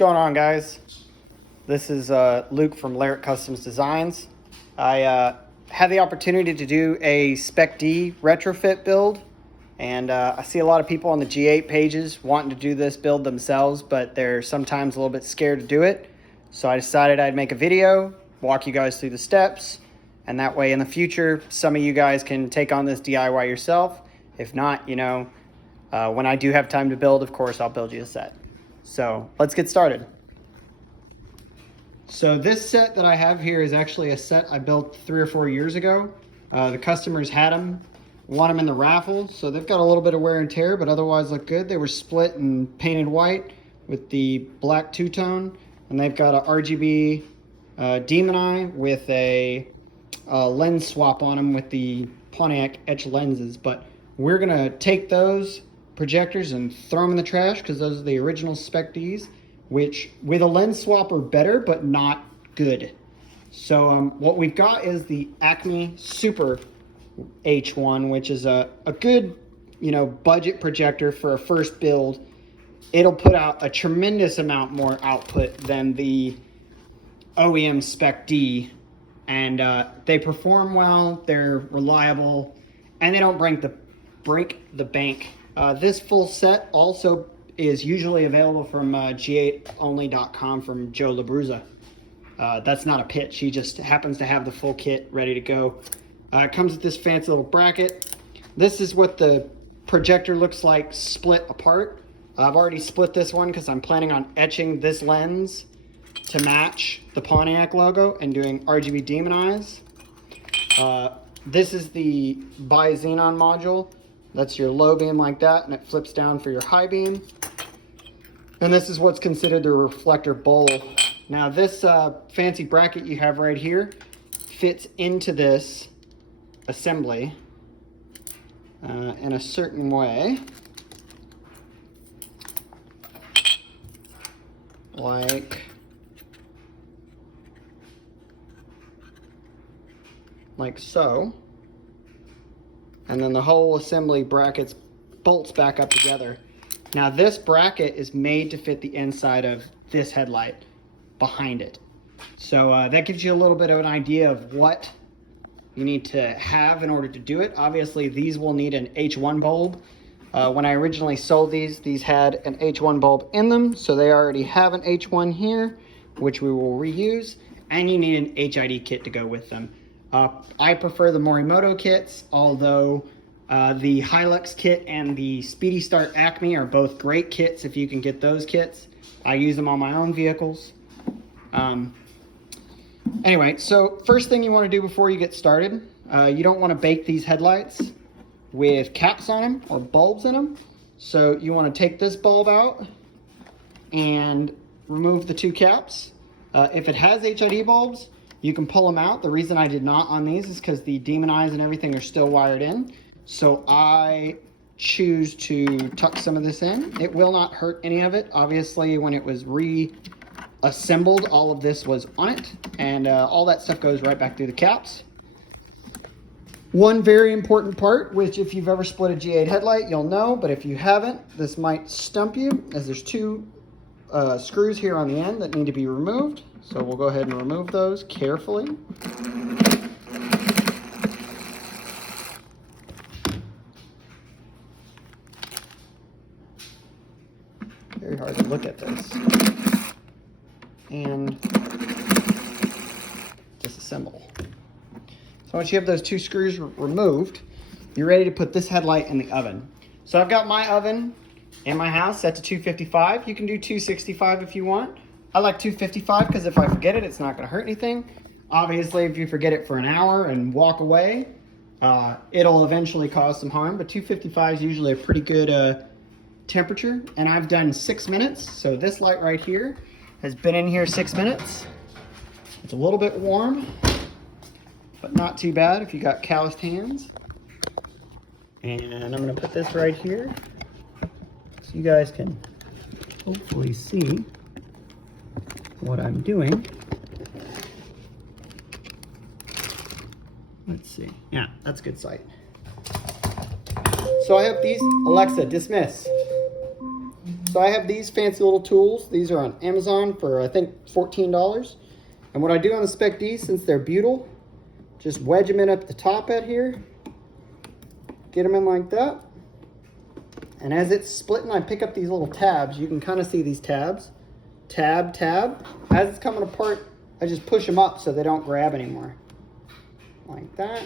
going on, guys? This is Luke from Lyric Customs Designs. I had the opportunity to do a Spec D retrofit build, and I see a lot of people on the G8 pages wanting to do this build themselves, but they're sometimes a little bit scared to do it. So I decided I'd make a video, walk you guys through the steps, and that way in the future, some of you guys can take on this DIY yourself. If not, when I do have time to build, of course, I'll build you a set. So let's get started. So this set that I have here is actually a set I built 3 or 4 years ago. The customers had them, won them in the raffle, so they've got a little bit of wear and tear, but otherwise look good. They were split and painted white with the black two-tone, and they've got a RGB demon eye with a lens swap on them with the Pontiac etch lenses. But we're gonna take those projectors and throw them in the trash because those are the original Spec Ds, which with a lens swap are better but not good. So what we've got is the Acme Super H1, which is a good budget projector for a first build. It'll put out a tremendous amount more output than the OEM Spec D, and they perform well, they're reliable, and they don't break the bank. This full set also is usually available from G8only.com from Joe LaBruza. That's not a pitch, he just happens to have the full kit ready to go. It comes with this fancy little bracket. This is what the projector looks like split apart. I've already split this one because I'm planning on etching this lens to match the Pontiac logo and doing RGB demon eyes. This is the bi-xenon module. That's your low beam like that, and it flips down for your high beam. And this is what's considered the reflector bowl. Now this fancy bracket you have right here fits into this assembly in a certain way. Like so. And then the whole assembly brackets bolts back up together. Now this bracket is made to fit the inside of this headlight behind it. So that gives you a little bit of an idea of what you need to have in order to do it. Obviously these will need an H1 bulb. When I originally sold these had an H1 bulb in them, so they already have an H1 here, which we will reuse, and you need an HID kit to go with them. I prefer the Morimoto kits, although the Hilux kit and the Speedy Start Acme are both great kits if you can get those kits. I use them on my own vehicles. Anyway, so first thing you want to do before you get started, you don't want to bake these headlights with caps on them or bulbs in them. So you want to take this bulb out and remove the 2 caps. If it has HID bulbs, you can pull them out. The reason I did not on these is because the demon eyes and everything are still wired in. So I choose to tuck some of this in. It will not hurt any of it. Obviously, when it was reassembled, all of this was on it, and all that stuff goes right back through the caps. One very important part, which if you've ever split a G8 headlight, you'll know, but if you haven't, this might stump you, as there's 2 screws here on the end that need to be removed. So we'll go ahead and remove those carefully. Very hard to look at this. And disassemble. So once you have those 2 screws removed, you're ready to put this headlight in the oven. So I've got my oven in my house set to 255. You can do 265 if you want. I like 255 because if I forget it, it's not going to hurt anything. Obviously, if you forget it for an hour and walk away, it'll eventually cause some harm, but 255 is usually a pretty good temperature. And I've done 6 minutes, so this light right here has been in here 6 minutes. It's a little bit warm, but not too bad if you got calloused hands. And I'm going to put this right here so you guys can hopefully see what I'm doing. Let's see. Yeah, that's a good sight. So I have these. Alexa, dismiss. So I have these fancy little tools. These are on Amazon for I think $14. And what I do on the Spec D, since they're butyl, just wedge them in up the top at here. Get them in like that. And as it's splitting, I pick up these little tabs. You can kind of see these tabs. Tab, tab. As it's coming apart, I just push them up so they don't grab anymore. Like that.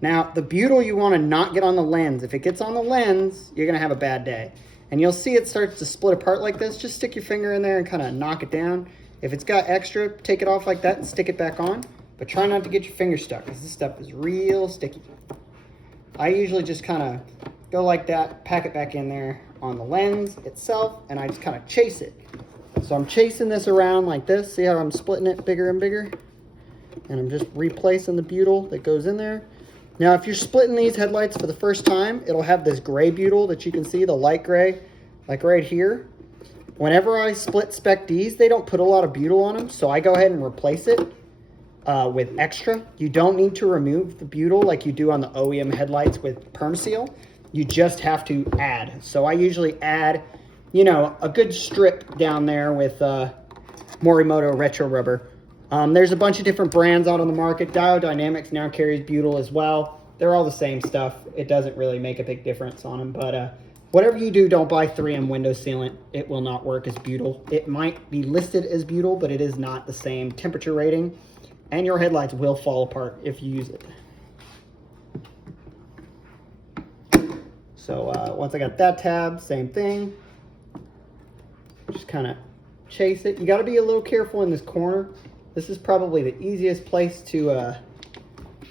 Now, the butyl you want to not get on the lens. If it gets on the lens, you're going to have a bad day. And you'll see it starts to split apart like this. Just stick your finger in there and kind of knock it down. If it's got extra, take it off like that and stick it back on. But try not to get your finger stuck because this stuff is real sticky. I usually just kind of go like that, pack it back in there on the lens itself, and I just kind of chase it. So I'm chasing this around like this. See how I'm splitting it bigger and bigger? And I'm just replacing the butyl that goes in there. Now, if you're splitting these headlights for the first time, it'll have this gray butyl that you can see, the light gray, like right here. Whenever I split Spec Ds, they don't put a lot of butyl on them, so I go ahead and replace it with extra. You don't need to remove the butyl like you do on the OEM headlights with perm seal. You just have to add. So I usually add, you know, a good strip down there with Morimoto retro rubber. There's a bunch of different brands out on the market. Dynamics now carries butyl as well. They're all the same stuff. It doesn't really make a big difference on them. But whatever you do, don't buy 3M window sealant. It will not work as butyl. It might be listed as butyl, but it is not the same temperature rating. And your headlights will fall apart if you use it. So once I got that tab, same thing. Just kind of chase it. You got to be a little careful in this corner. This is probably the easiest place to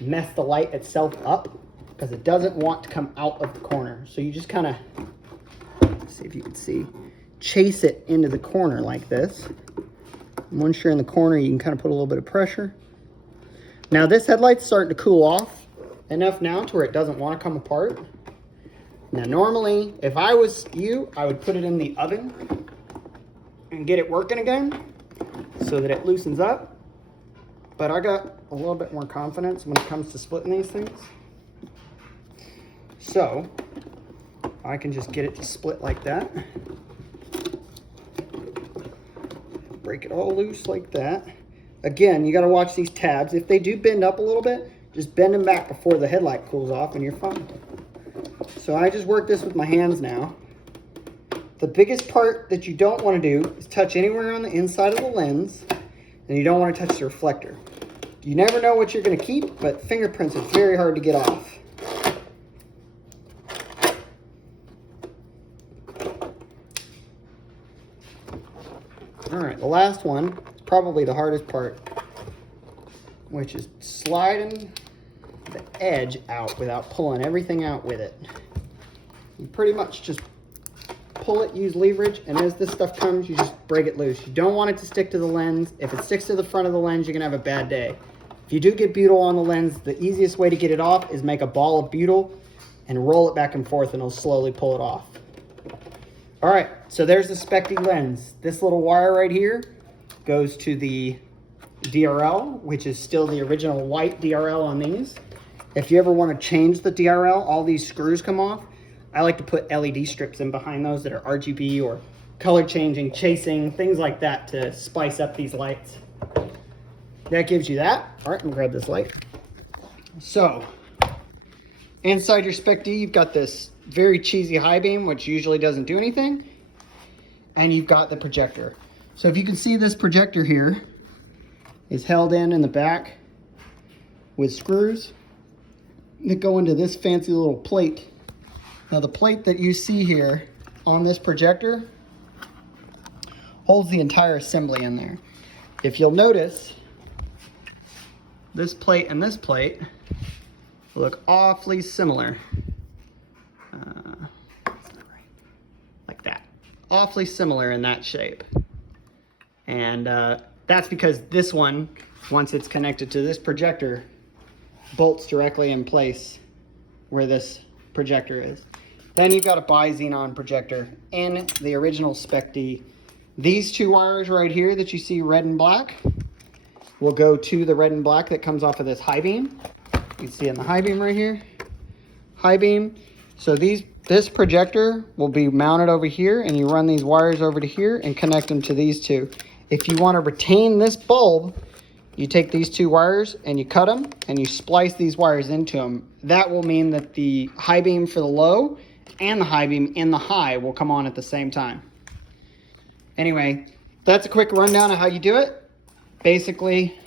mess the light itself up because it doesn't want to come out of the corner. So you just kind of, see if you can see, chase it into the corner like this. And once you're in the corner, you can kind of put a little bit of pressure. Now this headlight's starting to cool off enough now to where it doesn't want to come apart. Now normally, if I was you, I would put it in the oven and get it working again so that it loosens up. But I got a little bit more confidence when it comes to splitting these things. So I can just get it to split like that. Break it all loose like that. Again, you got to watch these tabs. If they do bend up a little bit, just bend them back before the headlight cools off and you're fine. So I just work this with my hands now. The biggest part that you don't want to do is touch anywhere on the inside of the lens, and you don't want to touch the reflector. You never know what you're going to keep, but fingerprints are very hard to get off. All right, the last one is probably the hardest part, which is sliding the edge out without pulling everything out with it. You pretty much just pull it, use leverage, and as this stuff comes, you just break it loose. You don't want it to stick to the lens. If it sticks to the front of the lens, you're gonna have a bad day. If you do get butyl on the lens, the easiest way to get it off is make a ball of butyl and roll it back and forth, and it'll slowly pull it off. All right, so there's the Spec D lens. This little wire right here goes to the DRL, which is still the original white DRL on these. If you ever want to change the DRL, all these screws come off. I like to put LED strips in behind those that are RGB or color changing, chasing, things like that to spice up these lights. That gives you that. All right, I'm gonna grab this light. So, inside your Spec D, you've got this very cheesy high beam, which usually doesn't do anything. And you've got the projector. So if you can see, this projector here is held in the back with screws that go into this fancy little plate. Now the plate that you see here on this projector holds the entire assembly in there. If you'll notice, this plate and this plate look awfully similar. Like that. Awfully similar in that shape. And that's because this one, once it's connected to this projector, bolts directly in place where this projector is. Then you've got a bi-xenon projector in the original Spec D. These two wires right here that you see red and black will go to the red and black that comes off of this high beam. You can see in the high beam right here. High beam. So this projector will be mounted over here, and you run these wires over to here and connect them to these two. If you want to retain this bulb, you take these two wires and you cut them and you splice these wires into them. That will mean that the high beam for the low and the high beam in the high will come on at the same time. Anyway, that's a quick rundown of how you do it. Basically,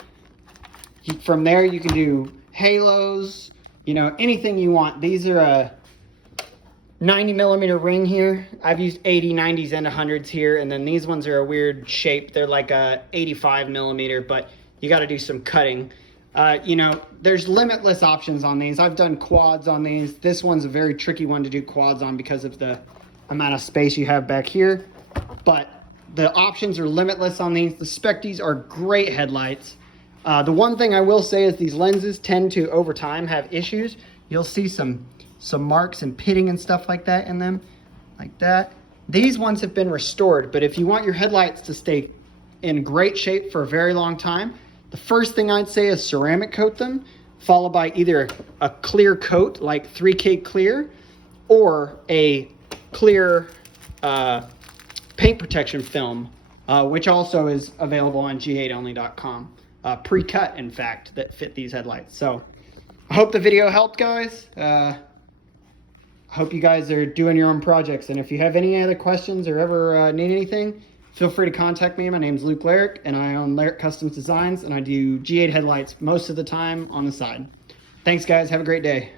from there you can do halos, you know, anything you want. These are a 90 millimeter ring here. I've used 80, 90s, and 100s here, and then these ones are a weird shape. They're like a 85 millimeter, but you got to do some cutting. You know, there's limitless options on these. I've done quads on these. This one's a very tricky one to do quads on because of the amount of space you have back here, but the options are limitless on these. The Spec are great headlights. The one thing I will say is these lenses tend to, over time, have issues. You'll see some marks and pitting and stuff like that in them, like that. These ones have been restored, but if you want your headlights to stay in great shape for a very long time, the first thing I'd say is ceramic coat them, followed by either a clear coat, like 3K clear, or a clear paint protection film, which also is available on g8only.com. Pre-cut, in fact, that fit these headlights. So I hope the video helped, guys. I hope you guys are doing your own projects, and if you have any other questions or ever need anything, feel free to contact me. My name's Luke Larrick, and I own Larrick Customs Designs, and I do G8 headlights most of the time on the side. Thanks, guys. Have a great day.